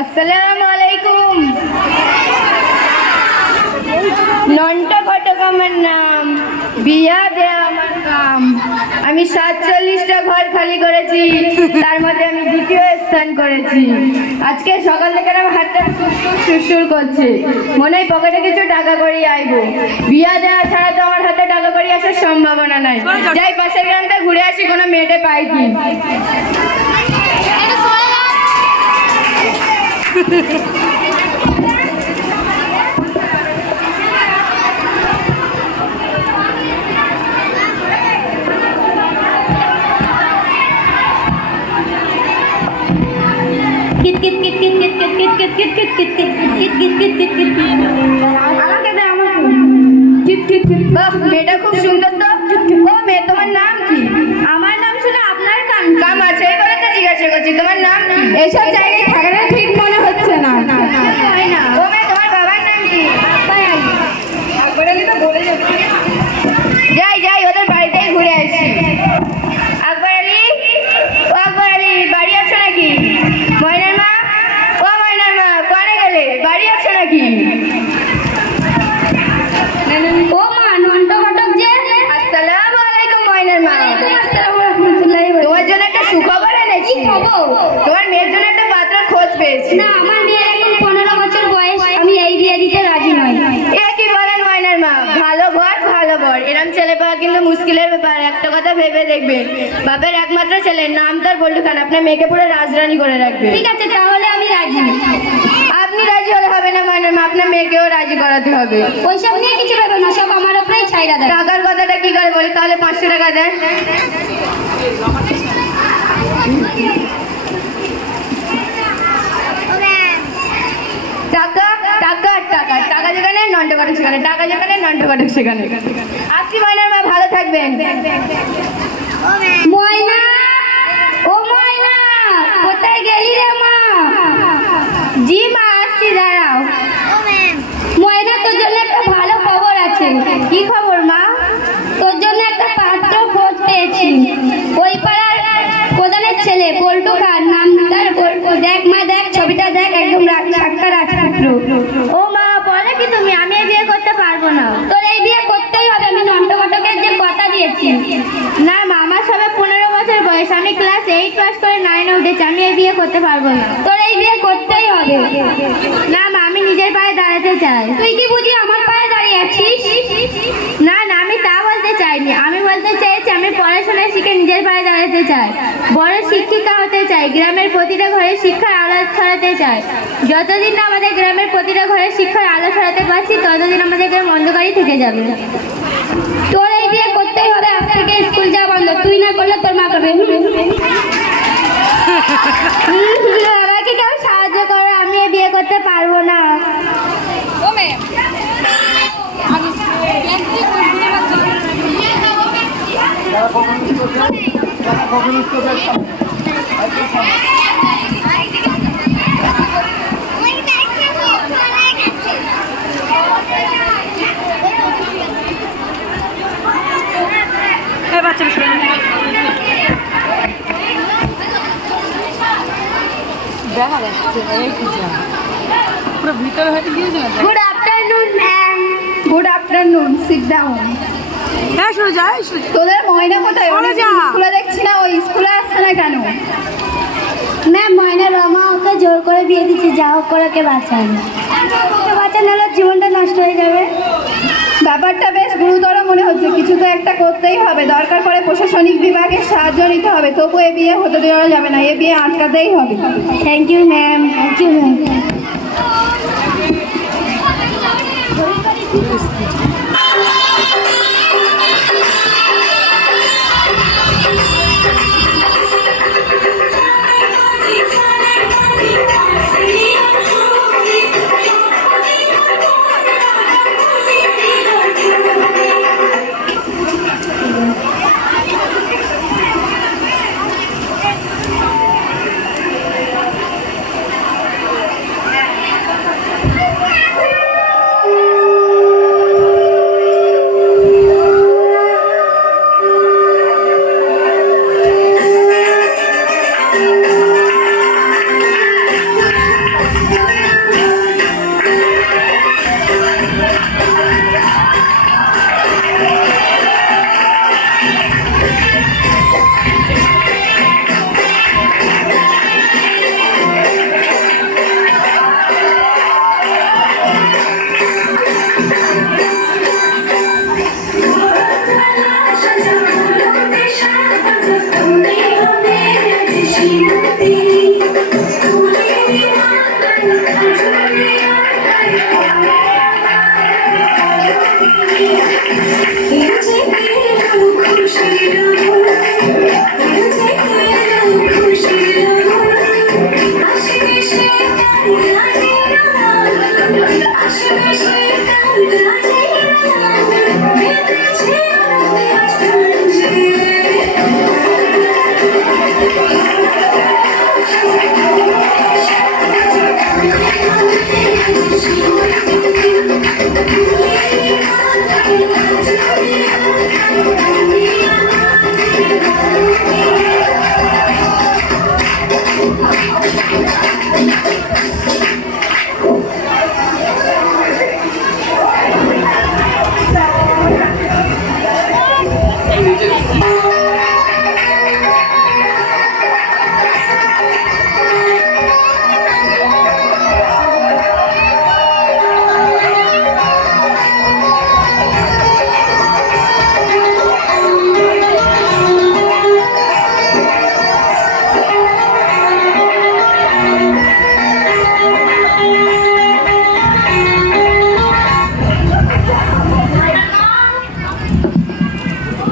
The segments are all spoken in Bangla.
আসসালামুয়ালাইকুম। নন্টা ঘটক আমার নাম, বিয়া দেয়া আমার কাম। আমি 47টা ঘর খালি করেছি, তার মধ্যে আমি দ্বিতীয় স্থান করেছি। আজকে সকাল থেকে আমার হাতটা সুরসুর করছে, মনে হয় পকেটে কিছু টাকা করি আইবো। বিয়া দেওয়া ছাড়া তো আমার হাতে টাকা করি আসার সম্ভাবনা নাই। যাই পাশের গ্রামটা ঘুরে আসি, কোনো মেয়েটে পাই কি। মেয়েটা খুব সুন্দর তো। ও মেয়ে, তোমার নাম কি? আমার নাম শুনে আপনার কাম আছে এই বলে তো জিজ্ঞাসা করছি, তোমার নাম কি? এসব জায়গায় থাকাটা ঠিক মনে হচ্ছে না। ও মেয়ে, তোমার বাবার নাম কি? যাই যাই, ওদের বাড়িতেই ঘুরে আসি। আকবর আলী, ও আকবর আলী, বাড়ি আছো নাকি? ময়নার মা, ও ময়নার মা, কোয়ারে গেলে? বাড়ি আছো নাকি? ও মা, নন্টা ঘটক যে। আসসালামু আলাইকুম ময়নার মা। তোমার জন্য একটা সুখবর এনেছি। তোমার মেয়ের জন্য একটা পাত্র খোঁজ পেয়েছি। না, আমার মেয়ের এখন 15 বছর বয়স, আমি এই বিয়ে দিতে রাজি নই। এ কি বলেন ময়নার মা? ভালো ঘর ভালো ঘর, এরম ছেলে পাওয়া কিন্তু মুশকিলের ব্যাপার। একটা কথা ভেবে দেখবে, বাপের একমাত্র ছেলে, নাম তার বল্টু খান, আপনার মেয়েকে পুরো রাজরানী করে রাখবে। ঠিক আছে, তাহলে আমি রাজি। আপনি রাজি হলে হবে না ময়নার মা, আপনার মেয়েকেও রাজি করাতে হবে। ওইসব নিয়ে কিছু ভেবে না, সব আমার উপরেই ছাইড়া দেয়। টাকার কথাটা কি করে বলি, তাহলে 500 টাকা দেন। টাকা টাকা টাকা টাকা যেখানে নন্টা ঘটক সেখানে, টাকা যেখানে নন্টা ঘটক সেখানে। আসছি ময়নার মা, ভালো থাকবেন। ময়না, ও ময়না, কোথায় গেলি রে মা? জি মা, আসছি, দাঁড়াও। ময়না, তোর জন্য একটা ভালো খবর আছে। কি খবর মা? তোর জন্য একটা পাত্র খোঁজ পেয়েছি। ওই পাড়ার প্রধানের ছেলে বল্টু খান, নাম তার বল্টু। দেখ মা, দেখ ছবিটা দেখ, একদম সাক্ষা রাজপুত্র। ও মা, বলে কি তুমি? আমি এই বিয়ে করতে পারবো না। তোর এই বিয়ে করতেই হবে, আমি নন্টা ঘটকের যে কথা দিয়েছি। না মা, আমার সবে 15 বছর বয়স, আমি ক্লাস 8 পাস করে 9-এ উঠেছি, আমি এই বিয়ে করতে পারবো না। তোর এই বিয়ে করতেই হবে। না মা, আমি নিজের পায়ে দাঁড়াতে চাই। তুই কি বুঝি আমার পায়ে দাঁড়িয়ে আছিস? না না, আমি তা বলতে চাইনি, আমি বলতে চাইছি আমি পড়াশোনা শিখে নিজের পায়ে দাঁড়াতে চাই, বড় শিক্ষিকা হতে চাই, গ্রামের প্রতিটা ঘরে শিক্ষার আলো ছড়াতে চাই। যতদিন না আমাদের গ্রামের প্রতিটা ঘরে শিক্ষার আলো ছড়াতে পারছি, ততদিন আমাদের গ্রাম অন্ধকারই থেকে যাবে। তোর এই বিয়ে করতেই হবে, আজ থেকে স্কুল যাওয়া বন্ধ। তুই না করলে তোর মা করবে। আমাকে কেউ সাহায্য করো, আমি এই বিয়ে করতে পারবো না। দেখা যাচ্ছে পুরো ভিতরে হয়তো গিয়েছে। Good afternoon ma'am. Good afternoon, sit down. হ্যাঁ, শুরু যায়। তোদের ময়না কোথায়? চলে যা। স্কুলে দেখছি না, ওই স্কুলে আসছে না কেন? ম্যাম, ময়না রমা ওকে জোর করে বিয়ে দিচ্ছে, যা হোক করে ওকে বাঁচান। ওকে বাঁচান, নাহলে জীবনটা নষ্ট হয়ে যাবে। ব্যাপারটা বেশ গুরুতর মনে হচ্ছে, কিছু তো একটা করতেই হবে। দরকার পড়ে প্রশাসনিক বিভাগের সাহায্য নিতে হবে, তবু এ বিয়ে হতে দেওয়া যাবে না, এ বিয়ে আটকাতেই হবে। Thank you ma'am. Thank you ma'am.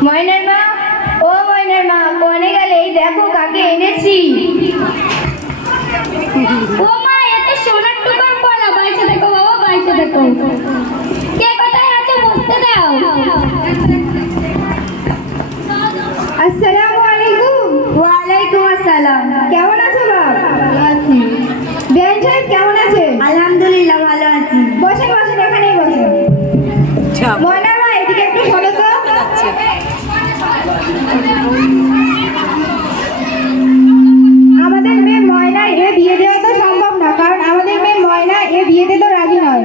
ময়নার মা, ও ময়নার মা, কোনে গেলে? এই দেখো কাকে এনেছি। ও মা, এত সোনার টুকর পড়া, বাইসে দেখো বাবা, বাইসে দেখো। কে কোথায় আছো, বসতে দাও। আসসালামু আলাইকুম। ওয়ালাইকুম আসসালাম। কেমন আছো বাপ? ভালো আছি। বেন সাহেব কেমন আছে? আলহামদুলিল্লাহ ভালো আছি। বসেন বসেন, এখানেই বসেন। ময়নার মা, এদিকে একটু শোনো তো। আমাদের মেয়ে ময়নার এ বিয়ে দেওয়া তো সম্ভব না, কারণ আমাদের মেয়ে ময়না এ বিয়ে দিতে রাজি নয়।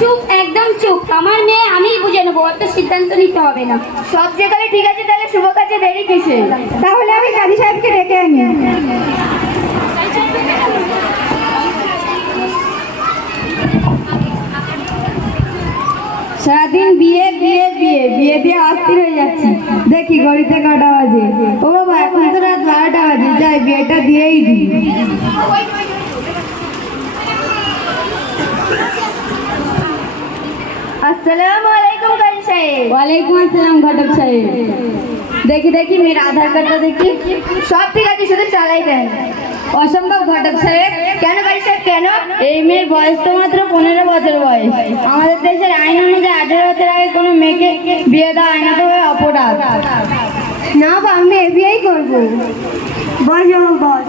চুপ, একদম চুপ। আমার মেয়ে আমিই বুঝে নেবো, অত সিদ্ধান্ত নিতে হবে না। সব যেখানে ঠিক আছে, তাহলে শুভ কাজে দেরি কিসে? তাহলে আমি কাজী সাহেবকে ডেকে আনি। সারাদিন বিয়ে বিয়ে বিয়ে বিয়ে দিয়ে অস্থির হয়ে যাচ্ছি। দেখি ঘড়িতে কটা বাজে। ও বাবা, এখন তো রাত 12টা বাজে। যাই, বিয়েটা দিয়েই দিই। আসসালামু আলাইকুম কাজী সাহেব। ওয়ালাইকুম আসসালাম ঘটক সাহেব। দেখি দেখি মেয়ের আধার কার্ডটা দেখি। সব ঠিক আছে, শুধু চালাই দেন। অসম্ভব ঘটক সাহেব। কেন কাজী সাহেব, কেন? এই মেয়ের বয়স তো মাত্র 15 বছর বয়স। আমাদের দেশের আইন অনুযায়ী 18 বছর আগে কোনো মেয়েকে বিয়ে দেওয়া আইনত অপরাধ। না বা, আমি এবিআই করবো। বস বস।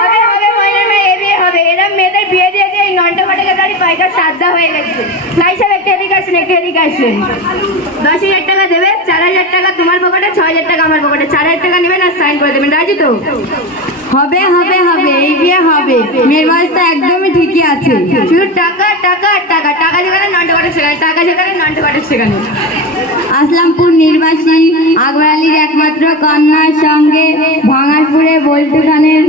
হবে হবে, ময়নার মেয়ে এ বিয়ে হবে। এরম মেয়েদের বিয়ে দিয়ে দিয়ে এই নন্টে ফটকে দাঁড়ি পাইকার সাদ্দা হয়ে গেছে। ভাই সাহেব, একটু এদিকে আসেন, একটু এদিকে আসেন। 10,000 টাকা দেবে, 4,000 টাকা তোমার পকেটে, 6,000 টাকা আমার পকেটে। 4,000 টাকা নেবেন আর সাইন করে দেবেন। রাজি তো? হবে হবে হবে, এই বিয়ে হবে। মেয়ের বয়স তো একদমই ঠিকই আছে। শুধু টাকা টাকা আর টাকা। টাকা যেখানে নন্টে ফটক সেখানে, টাকা যেখানে নন্টে ফটক সেখানে। আসলামপুর নির্বাসী আকবর আলীর একমাত্র কন্যার সঙ্গে ভাঙারপুরে বল্টু খানের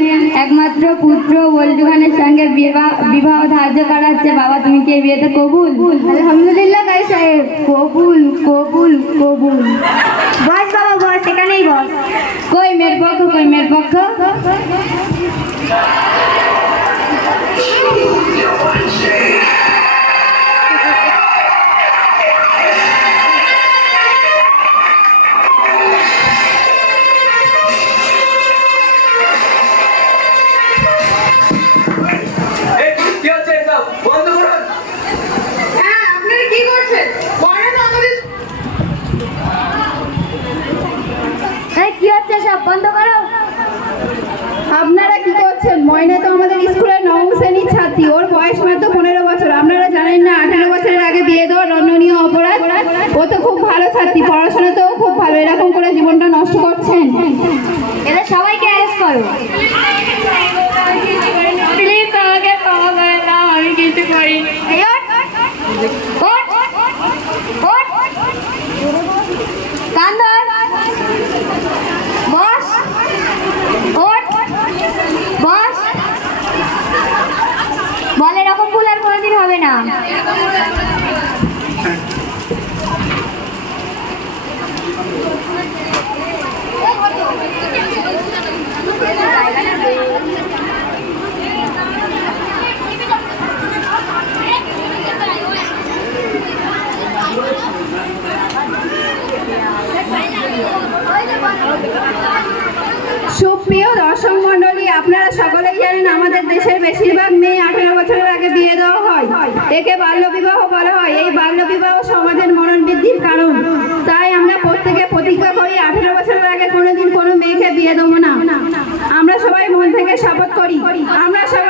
একমাত্র পুত্র বল্টু খানের সঙ্গে বিবাহ ধার্য করা হচ্ছে। বাবা, তুমি কি এই বিয়েতে কবুল? আলহামদুলিল্লাহ কাজী সাহেব, কবুল কবুল কবুল। বস বাবা, বস, এখানেই বস। কই মেয়ের পক্ষ, কই মেয়ের পক্ষ? কি হচ্ছে এসব? বন্ধ করুন। হ্যাঁ, আপনারা কি করছেন? ময়না তো আমাদের। এই কি হচ্ছে সব, বন্ধ করো। আপনারা কি করছেন? ময়না তো আমাদের স্কুলের 9ম শ্রেণীর ছাত্রী। ওর বয়স মাত্র 15 বছর। আপনারা জানেন না 18 বছরের আগে বিয়ে দেওয়া দণ্ডনীয় অপরাধ? ও তো খুব ভালো ছাত্রী, পড়াশোনাতেও খুব ভালো। এরকম করে জীবনটা নষ্ট করছেন। এদের সবাইকে অ্যারেস্ট করো। প্লিজ আমাকে ক্ষমা করে দাও, আমি কিছু করিনি। এই ওঠ, ওঠ, ওঠ। কান ধর। বস, ওঠ, বস। বল, এরকম ভুল আর কোনোদিন হবে না। আপনারা সকলেই জানেন আমাদের দেশের বেশিরভাগ মেয়ে 18 বছরের আগে বিয়ে দেওয়া হয়। একে বাল্যবিবাহ বলা হয়। এই বাল্যবিবাহ সমাজের মরণ বৃদ্ধির কারণ। তাই আমরা প্রত্যেকে প্রতিজ্ঞা করি 18 বছরের আগে কোনোদিন কোনো মেয়েকে বিয়ে দেবো না। আমরা সবাই মন থেকে শপথ করি। আমরা সবাই